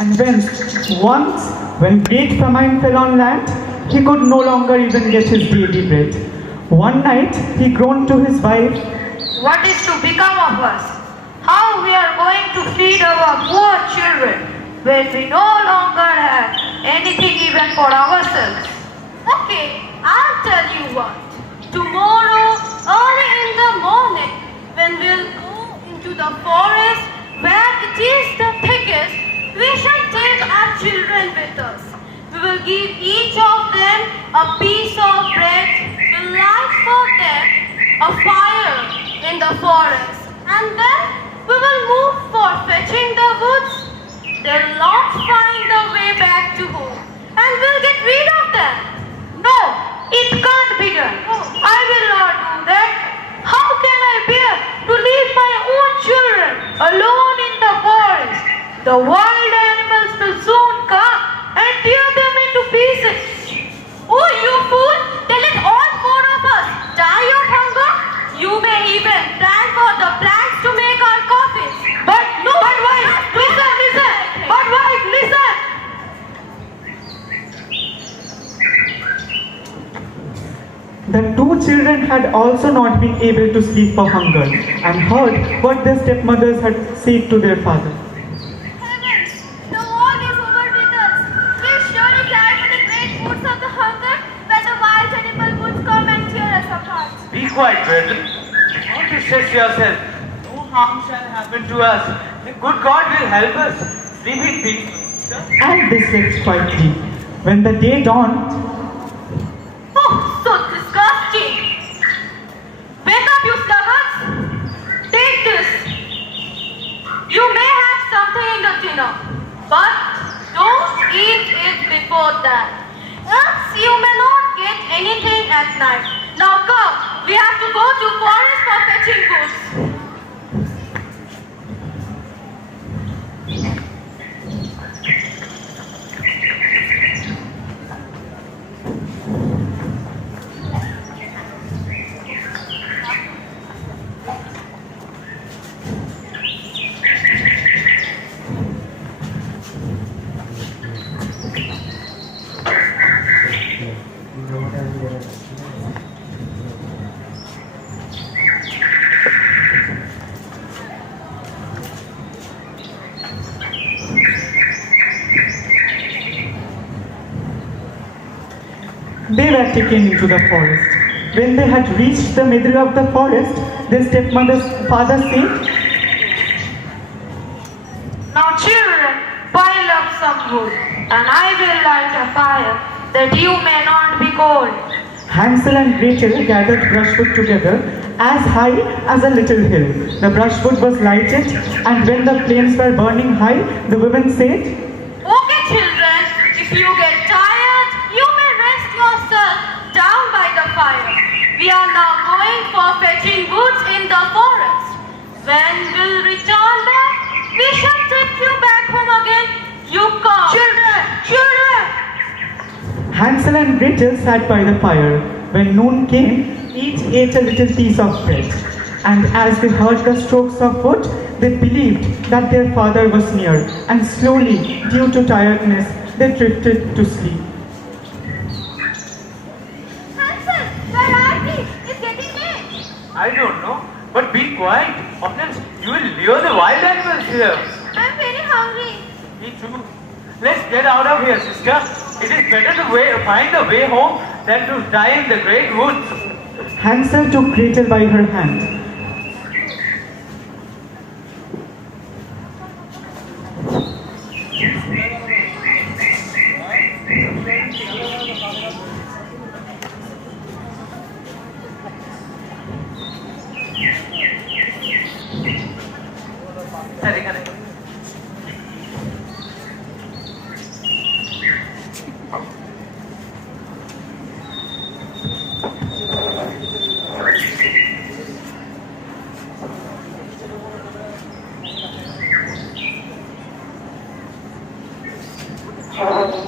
And when great famine fell on land, he could no longer even get his daily bread. One night he groaned to his wife, What is to become of us? How we are going to feed our poor children when we no longer have anything even for ourselves? Okay, I'll tell you what. Tomorrow, early in the morning, when we'll go into the forest where it is the thickest, we shall take our children with us. We will give each of them a piece of bread. We'll light for them a fire in the forest. And then we will move for fetching the woods. They'll not find the way back to home. And we'll get rid of them. No, it can't be done. I will not do that. How can I bear to leave my own children alone in the forest? The wild animals will soon come and tear them into pieces. Oh, you fool! Then let all four of us die of hunger. You may even plan for the plants to make our coffins. But no, but why? Listen. But why? Listen. The two children had also not been able to sleep for hunger and heard what their stepmothers had said to their father. Heavens, the world is over with us. We'll surely die for the great foods of the hunger when the wild animal would come and tear us apart. Be quiet, brethren. Don't distress yourself. No harm shall happen to us. The good God will help us. Sleep in peace, sister. And they slept quietly. When the day dawned, Oh, so disgusting! Wake up, you sluggards! Take this. You may have something in the dinner, but don't eat it before that. Else you may not get anything at night. Now come, we have to go to forest for fetching goods. they were taken into the forest. When they had reached the middle of the forest, their stepmother's father said, Now children, pile up some wood, and I will light a fire, that you may not be cold. Hansel and Gretel gathered brushwood together as high as a little hill. The brushwood was lighted, and when the flames were burning high, the women said, Okay, children, if you get tired, you may rest yourself down by the fire. We are now going for fetching woods in the forest. When we'll return back, we shall take you back home again. You come. Children! Hansel and Gretel sat by the fire. When noon came, each ate a little piece of bread. And as they heard the strokes of wood, they believed that their father was near, and slowly, due to tiredness, they drifted to sleep. Hansel, where are we? It's getting late. I don't know, but be quiet, or else you will lure the wild animals here. I'm very hungry. Me too. Let's get out of here, sister. It is better to find a way home than to die in the great woods. Hansel took Gretel by her hand. Correct.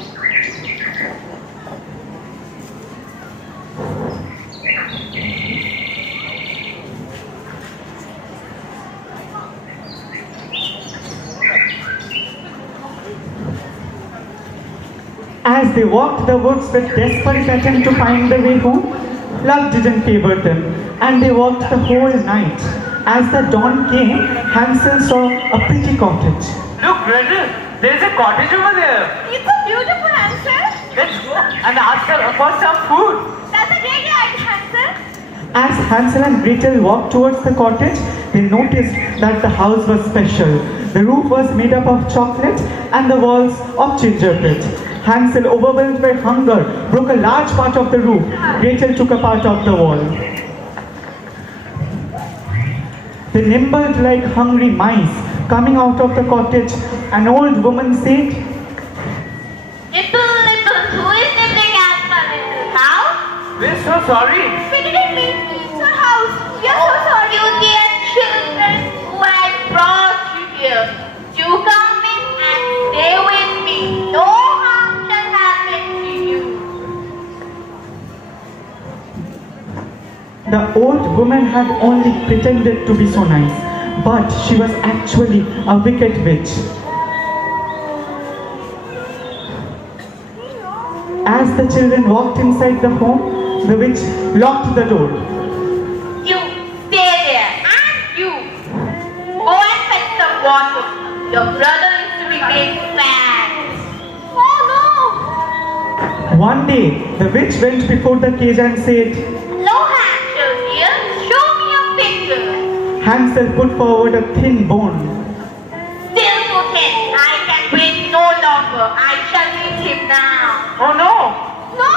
As they walked the woods with desperate attempt to find the way home, luck didn't favor them, and they walked the whole night. As the dawn came, Hansel saw a pretty cottage. Look, Gretel, there's a cottage over there. It's a beautiful answer. Let's go and ask her for some food. That's a great idea, Hansel. As Hansel and Gretel walked towards the cottage, they noticed that the house was special. The roof was made up of chocolate and the walls of gingerbread. Hansel, overwhelmed by hunger, broke a large part of the roof. Gretel took a part of the wall. They nibbled like hungry mice. Coming out of the cottage, an old woman said, Little, who is nibbling at my little house? We're so sorry. We didn't mean to eat your house. We are so sorry. You dear children who had brought you here. Do come in and stay with me. No harm shall happen to you. The old woman had only pretended to be so nice, but she was actually a wicked witch. As the children walked inside the home, the witch locked the door. You stay there, and you go and fetch some water. Your brother is to be made fat. Oh One day, the witch went before the cage and said, no! No, Hansel dear, show me your fingers. Hansel put forward a thin bone. Still too thin. I can wait no longer. I shall meet him now. Oh no! No!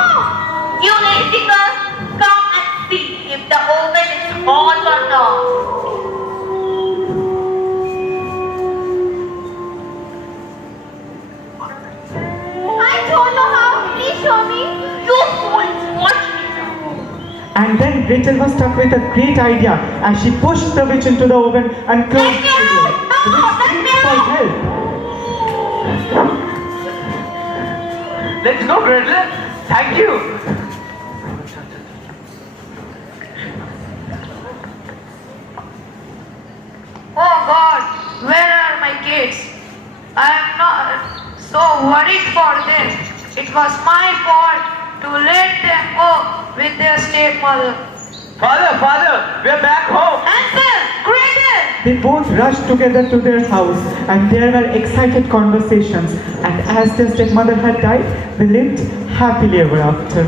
You lazy girl, come and see if the oven is hot or not. I don't know how. Please show me. You fool! Watch me now. And then Gretel was struck with a great idea as she pushed the witch into the oven and closed the door. The witch screamed for help. Let's go, Gretel. Thank you. Oh God, where are my kids? I am not so worried for them. It was my fault to let them go with their stepmother. Father, we're back home. Hansel, Gretel! They both rushed together to their house, and there were excited conversations. And as their stepmother had died, they lived happily ever after.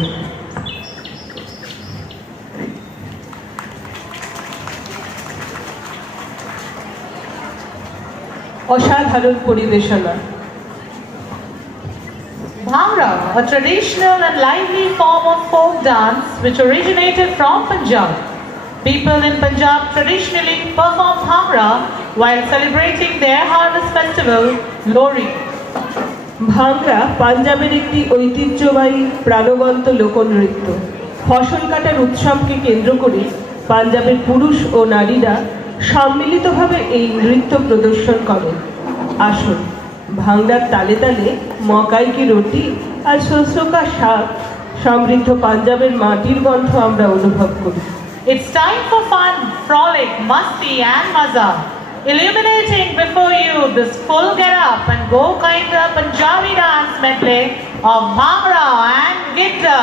অসাধারণ পরিবেশনা। Bhangra, a traditional and lively form of folk dance which originated from Punjab. People in Punjab traditionally perform Bhangra while celebrating their harvest festival, Lori. Bhangra পাঞ্জাবের একটি ঐতিহ্যবাহী প্রাণবন্ত লোকনৃত্য। ফসল কাটার উৎসবকে কেন্দ্র করে পাঞ্জাবের পুরুষ ও নারীরা সম্মিলিতভাবে এই নৃত্য প্রদর্শন করেন। আসুন ভাংরার তালে তালে মকাই কি রুটি আর শস্য কা শাক সমৃদ্ধ পাঞ্জাবের মাটির গন্ধ আমরা অনুভব করি। It's time for fun, frolic, masti and maza. Illuminating before you this full get up and go kind of Punjabi dance medley of Bhangra and Gitta.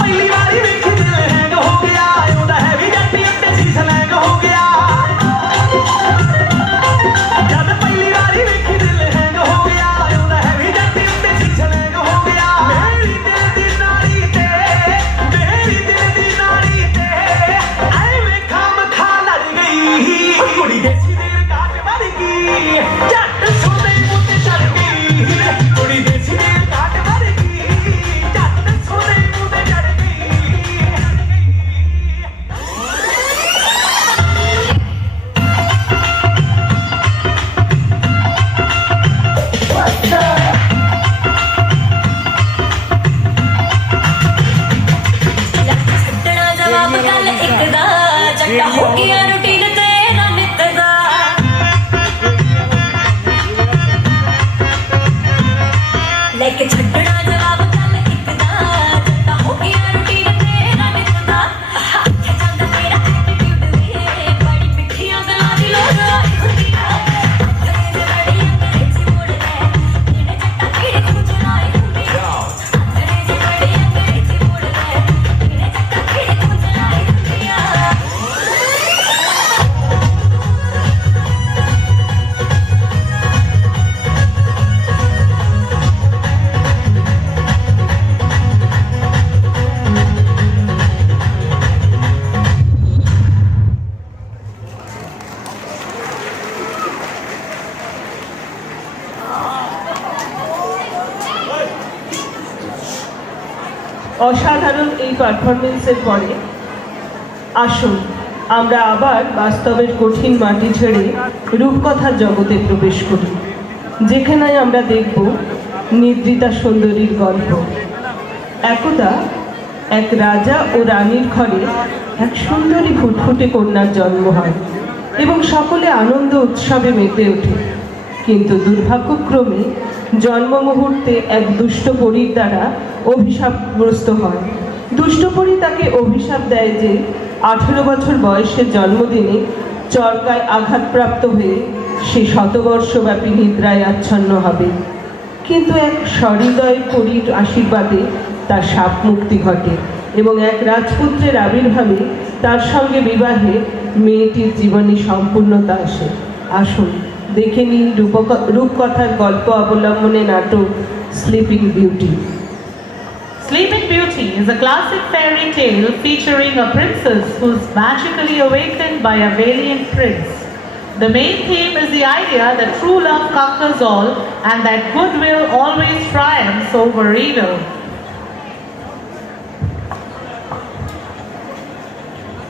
ਪਹਿਲੀ ਵਾਰੀ ਵੇਖੀ ਦਿਲ ਹੈਂਗ ਹੋ ਗਿਆ ਉਹਦਾ ਹੈਵੀ ਜੱਟੀ ਉੱਤੇ ਸੀ ਸਲੈਂਗ ਹੋ ਗਿਆ ਜਦ ਪਹਿਲੀ ਵਾਰੀ ਵੇਖੀ ਦਿਲ ਹੈਂਗ ਹੋ ਗਿਆ ਉਹਦਾ ਹੈਵੀ ਜੱਟੀ ਉੱਤੇ ਸੀ ਸਲੈਂਗ ਹੋ ਗਿਆ ਮੇਰੀ ਦਿਲ ਦੀ ਨਾੜੀ ਤੇ ਐਵੇਂ ਖਾਮਖਾ ਲੜ ਗਈ ਕੁੜੀ ਦੇ ਸਿਰ ਕਾਟ ਮਰ ਗਈ ਜੱਟ ਸੋਨੇ ਮੂੰਹ ਤੇ ਚੜ ਗਈ ਕੁੜੀ ਦੇ ਸਿਰ ਕਾਟ ਮਰ ਗਈ ਜੱਟ ਸੋਨੇ ਮੂੰਹ ਤੇ ਚੜ ਗਈ ਛੱਡਣਾ ਜਵਾਬ ਗੱਲ ਇੱਕ ਦਾ ਜੱਟਾ ਹੋ ਗਿਆ ਰੂਟੀਨ ਤੇਰਾ ਨਿੱਤ ਦਾ ਲੈ ਕੇ ਛੱਡਣਾ ਜਵਾਬ ਗੱਲ ਇੱਕ ਦਾ ਜੱਟਾ ਹੋ ਗਿਆ ਰੂਟੀਨ ਤੇਰਾ ਨਿੱਤ ਦਾ ਹੱਥ ਚੱਲਦਾ ਤੇਰਾ ਐਟੀਟਿਊਡ ਵੇ ਬੜੀ ਮਿੱਠੀਆਂ ਗੱਲਾਂ ਦੀ ਲੋੜ ਹੁੰਦੀ ਆ ਤੇਰੇ ਬੜੀ ਅੰਗਰੇਜ਼ੀ ਬੋਲਦਾ ਇਹਨੇ ਜੱਟਾ ਕਿਹੜੇ ਖੁੰਝਲਾਏ ਹੁੰਦੀ ਆ ਤੇਰੇ ਜੇ ਬੜੀ ਅੰਗਰੇਜ਼ੀ ਬੋਲਦਾ ਇਹਨੇ ਜੱਟਾ ਕਿਹੜੇ ਖੁੰਝਲਾਏ ਹੁੰਦੀ ਆ অসাধারণ এই পারফরমেন্সের পরে আসুন আমরা আবার বাস্তবের কঠিন মাটি ছেড়ে রূপকথার জগতে প্রবেশ করি যেখানে আমরা দেখব নিদ্রিতা সুন্দরীর গল্প একদা এক রাজা ও রানীর ঘরে এক সুন্দরী ফুটফুটে কন্যার জন্ম হয় এবং সকলে আনন্দ উৎসবে মেতে ওঠে কিন্তু দুর্ভাগ্যক্রমে জন্ম মুহূর্তে এক দুষ্ট পরীর দ্বারা অভিশাপগ্রস্ত হয় দুষ্ট পরী তাকে অভিশাপ দেয় যে 18 বছর বয়সে জন্মদিনে চরকায় আঘাতপ্রাপ্ত হয়ে সে শতবর্ষব্যাপী নিদ্রায় আচ্ছন্ন হবে কিন্তু এক সহৃদয় পরীর আশীর্বাদে তার শাপ মুক্তি ঘটে এবং এক রাজপুত্রের আবির্ভাবে তার সঙ্গে বিবাহে মেয়েটির জীবনে সম্পূর্ণতা আসে আসুন দেখে নিন রূপকথার গল্প অবলম্বনে নাটক sleeping beauty Sleeping Beauty is a classic fairy tale featuring a princess who is magically awakened by a valiant prince. The main theme is the idea that true love conquers all and that good will always triumphs over evil.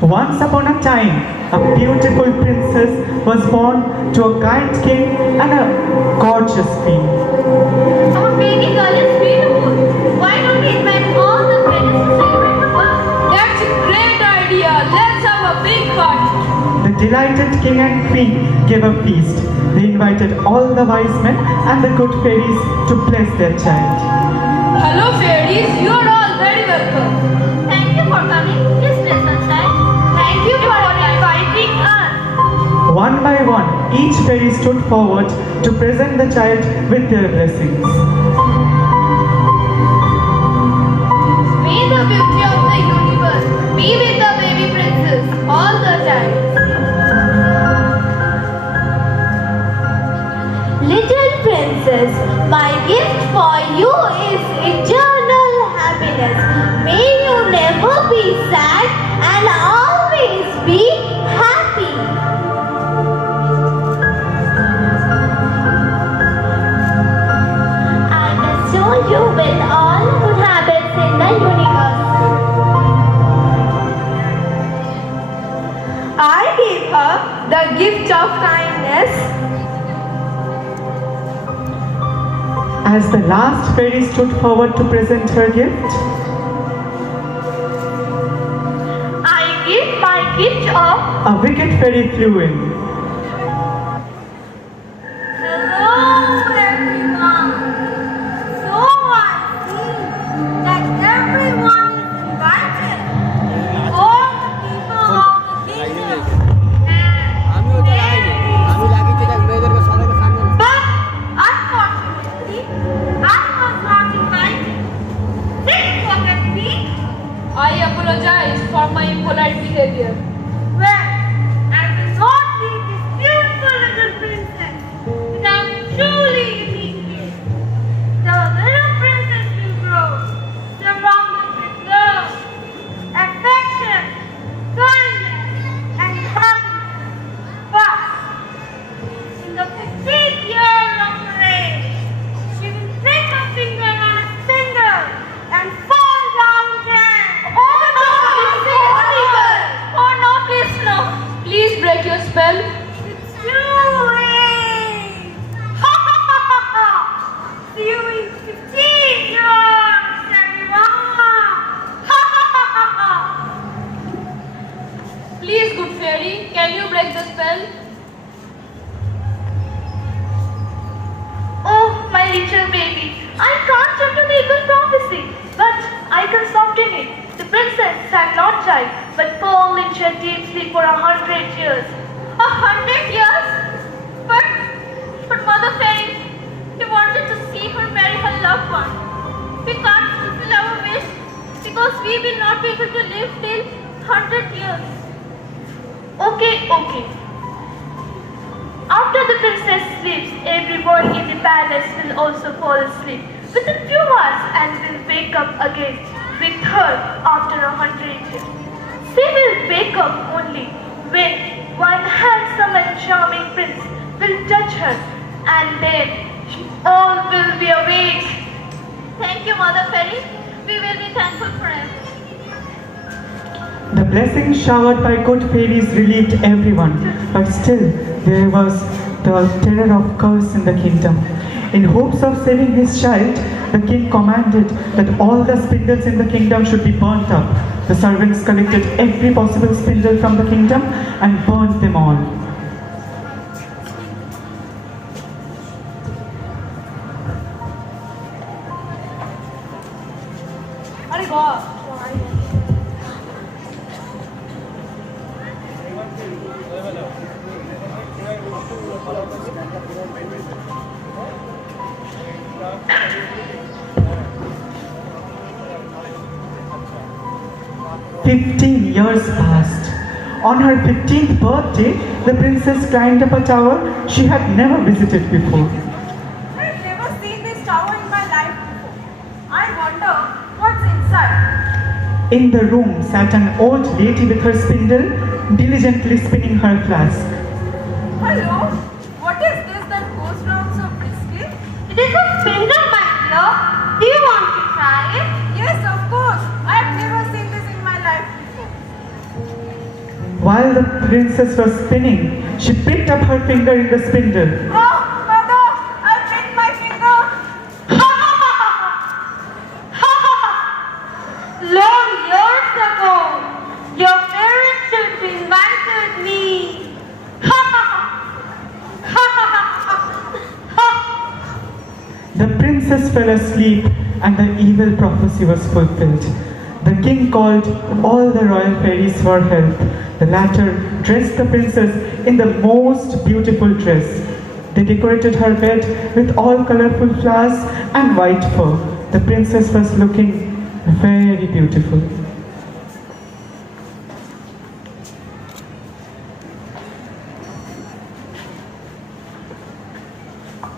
Once upon a time, a beautiful princess was born to a kind king and a gorgeous queen. Our baby girl is beautiful. Why don't we invite all the parents to celebrate her birth? That's a great idea. Let's have a big party. The delighted king and queen gave a feast. They invited all the wise men and the good fairies to bless their child. Hello fairies, you are all very welcome. Thank you for coming. Please bless us, child. Thank you for inviting us. One by one, each fairy stood forward to present the child with their blessings. May the beauty of the universe be with the baby princess all the time. Little princess, my gift for you is eternal happiness. May you never be sad and always be happy. I bestow you with all good habits in the universe. I give her the gift of kindness. As the last fairy stood forward to present her gift, I give my gift of a wicked fairy flew in. Hello everyone. So I see that everyone is invited. All the people of the kingdom. But unfortunately, I was not invited. Didn't forget me. I apologize for my impolite behavior. Well, I will not leave this beautiful little princess without truly unique gift. The little princess will grow, surrounded with love, affection, kindness, and happiness. But in the 15th year of her age, she will prick her finger on a spindle and fall down dead. Oh no, please no. Please break your spell. It's too late! Ha ha ha ha ha! See you in 15 years, everyone! Ha ha ha ha ha! Please, good fairy, can you break the spell? Oh, my little baby, I can't undo the evil prophecy, but I can soften it. The princess had not died, but fallen into a deep sleep for 100 years. 100 years? But Mother Fairy, we wanted to see her marry her loved one. We can't fulfill our wish because we will not be able to live till 100 years. Okay. After the princess sleeps, everyone in the palace will also fall asleep within few hours and will wake up again with her after 100 years. She will wake up only when one handsome and charming prince will touch her, and then all will be awake. Thank you, Mother Fairy. We will be thankful forever. The blessings showered by good fairies relieved everyone, but still there was the terror of curse in the kingdom. In hopes of saving his child, the king commanded that all the spindles in the kingdom should be burnt up. The servants collected every possible spindle from the kingdom and burned them all. अरे वाह 15 years passed. On her 15th birthday, the princess climbed up a tower she had never visited before. I've never seen this tower in my life before. I wonder what's inside. In the room sat an old lady with her spindle, diligently spinning her flask. Hello? What is this that goes round so briskly? It is a spindle, my dear. Do you want to try it? Yes, of course. I've never seen this in my life before. While the princess was spinning, she picked up her finger in the spindle. Oh, mother! I picked my finger. Ha ha ha ha! Ha ha ha! Long years ago, your parents should have invited me. Ha ha ha! Ha ha ha ha! The princess fell asleep and the evil prophecy was fulfilled. The king called all the royal fairies for help. The latter dressed the princess in the most beautiful dress. They decorated her bed with all colorful flowers and white fur. The princess was looking very beautiful.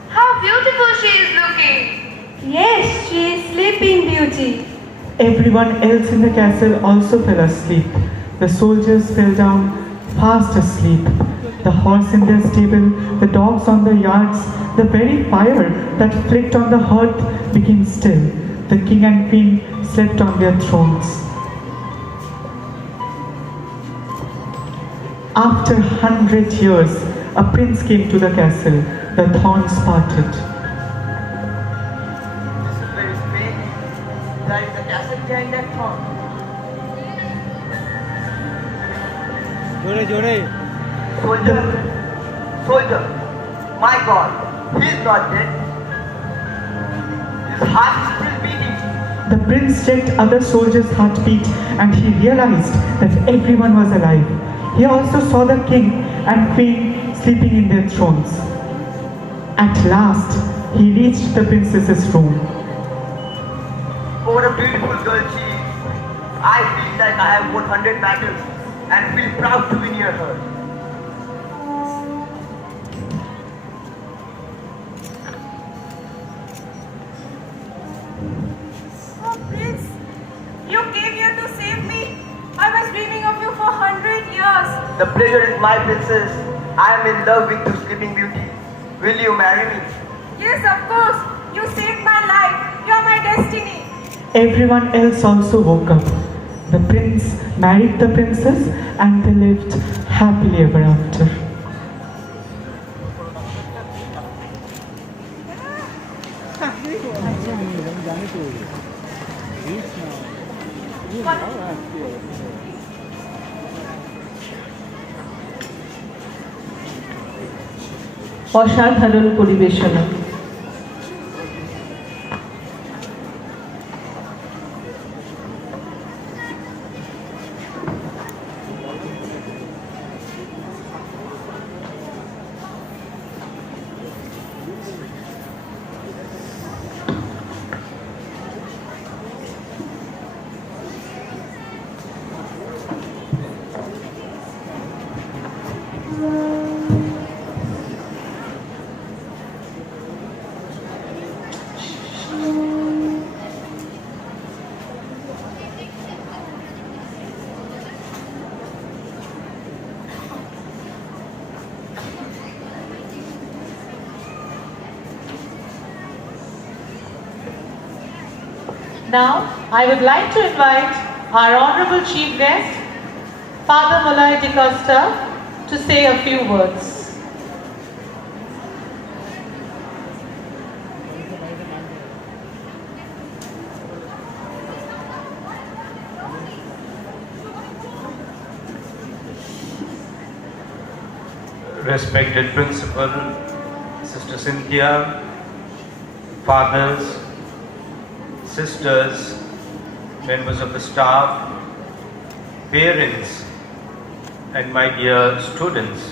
How beautiful she is looking! Yes, she is sleeping beauty. Everyone else in the castle also fell asleep. The soldiers fell down fast asleep. The horse in their stable, the dogs on the yards, the very fire that flicked on the hearth became still. The king and queen slept on their thrones. After 100 years, a prince came to the castle. The thorns parted. This is very strange. There is a castle behind that thorn. Soldier, my God, he is not dead. His heart is still beating. The prince checked other soldiers' heartbeat and he realized that everyone was alive. He also saw the king and queen sleeping in their thrones. At last, he reached the princess's room. Oh, what a beautiful girl she is. I like I have won 100 battles and feel proud to be near her. Oh, Prince, you came here to save me. I was dreaming of you for 100 years. The pleasure is my princess. I am in love with you, Sleeping Beauty. Will you marry me? Yes, of course. You saved my life. You are my destiny. Everyone else also woke up. The prince married the princess and they lived happily ever after. অসাধারণ পরিবেশনা। Now, I would like to invite our Honorable Chief Guest, Father Malay de Costa, to say a few words. Respected Principal, Sister Cynthia, fathers, sisters, members of the staff, parents, and my dear students.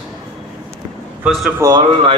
First of all, I